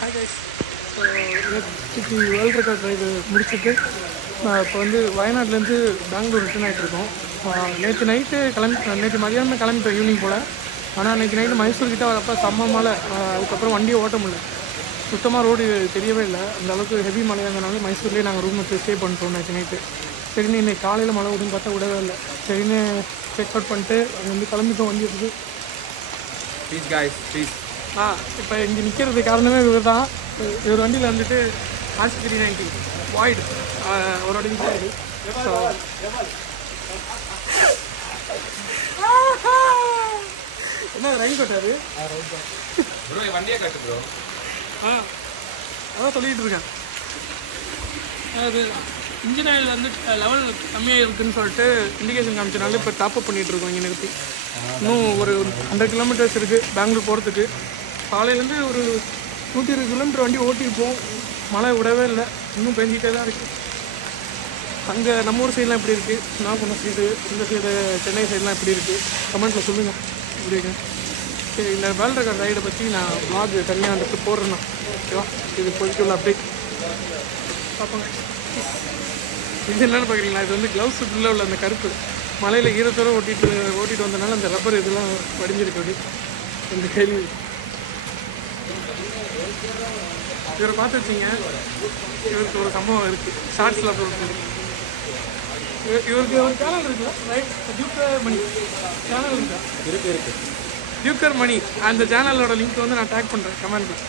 Hi guys. So நேற்று world record ride முடிச்சுட்டு இப்போ வந்து வயநாட்டிலேருந்து பெங்களூர் ரிட்டர்ன் ஆகிட்ருக்கோம். நேற்று மதியானமே கிளம்பிட்டோம் ஈவினிங் போல். ஆனால் நேற்று நைட்டு மைசூர் கிட்டே வரப்போ செம்ம மழை. அதுக்கப்புறம் வண்டியை ஓட்ட முடியல, சுத்தமாக ரோடு தெரியவே இல்லை. அந்த அளவுக்கு ஹெவி மழையாங்கனால மைசூர்லேயே நாங்கள் ரூம் எடுத்து ஸ்டே பண்ணிட்டோம் நேற்று நைட்டு. சரின்னு இன்னைக்கு காலையில் மழை விடுன்னு பார்த்தா விடவே இல்லை. சரின்னு செக் அவுட் பண்ணிட்டு அங்கே வந்து கிளம்பிட்டோம் வண்டி இருக்குது. Please guys please. இப்போ இங்கே நிற்கிறது காரணமே இவர் தான். இவர் வண்டியில் வந்துட்டு RC390 வாய்டு ஒரு வாட்டி நிற்காது. ஸோ என்ன ரெயின் கொட்டாது ப்ரோ வண்டியே கட்டு ப்ரோ. அதான் சொல்லிகிட்டு இருக்கேன். அது இன்ஜின் ஆயில் வந்து லெவல் கம்மியாக இருக்குதுன்னு சொல்லிட்டு இண்டிகேஷன் காமிச்சனால இப்போ டாப்அப் பண்ணிகிட்ருக்கோம் இங்கே நிறுத்தி. இன்னும் ஒரு 100 கிலோமீட்டர்ஸ் இருக்குது பெங்களூர் போகிறதுக்கு. காலையிலேருந்து ஒரு 120 கிலோமீட்டர் வண்டி ஓட்டியிருப்போம். மழை விடவே இல்லை, இன்னும் பெஞ்சிட்டே தான் இருக்குது. அங்கே நம்ம ஊர் சைடெலாம் எப்படி இருக்குது, நாகப்பட்டினம் சைடு, இந்த சைடு சென்னை சைடெலாம் எப்படி இருக்குது கமெண்ட்டில் சொல்லுங்கள். எப்படி இருக்கு சரி. இந்த வேர்ல்ட் ரெக்கார்ட் ரைடை பற்றி நான் vlog தனியாக வந்துட்டு போடுறேண்ணா. ஓகேவா? இது இப்போதைக்கு உள்ள அப்டேட் பார்ப்போங்க. இது என்னென்னு பார்க்குறீங்களா, இது வந்து க்ளவுஸ் உள்ளே உள்ள அந்த கருப்பு மலையில் ஈரத்தோடு ஓட்டிட்டு வந்தனால அந்த ரப்பர் இதெல்லாம் வடிஞ்சிருக்கு. அப்படி இந்த கேள்வி இவரை பார்த்து வச்சிங்க. இவருக்கு ஒரு சம்பவம் இருக்குது, ஷார்ட்ஸில் போட்டு. இவருக்கு ஒரு சேனல் இருக்குல்ல, ரைட்? டியூக்கர் மணி சேனல் இருக்கா? இருக்கு டியூக்கர் மணி. அந்த சேனலோட லிங்க் வந்து நான் டேக் பண்ணுறேன் கமெண்ட்டில்.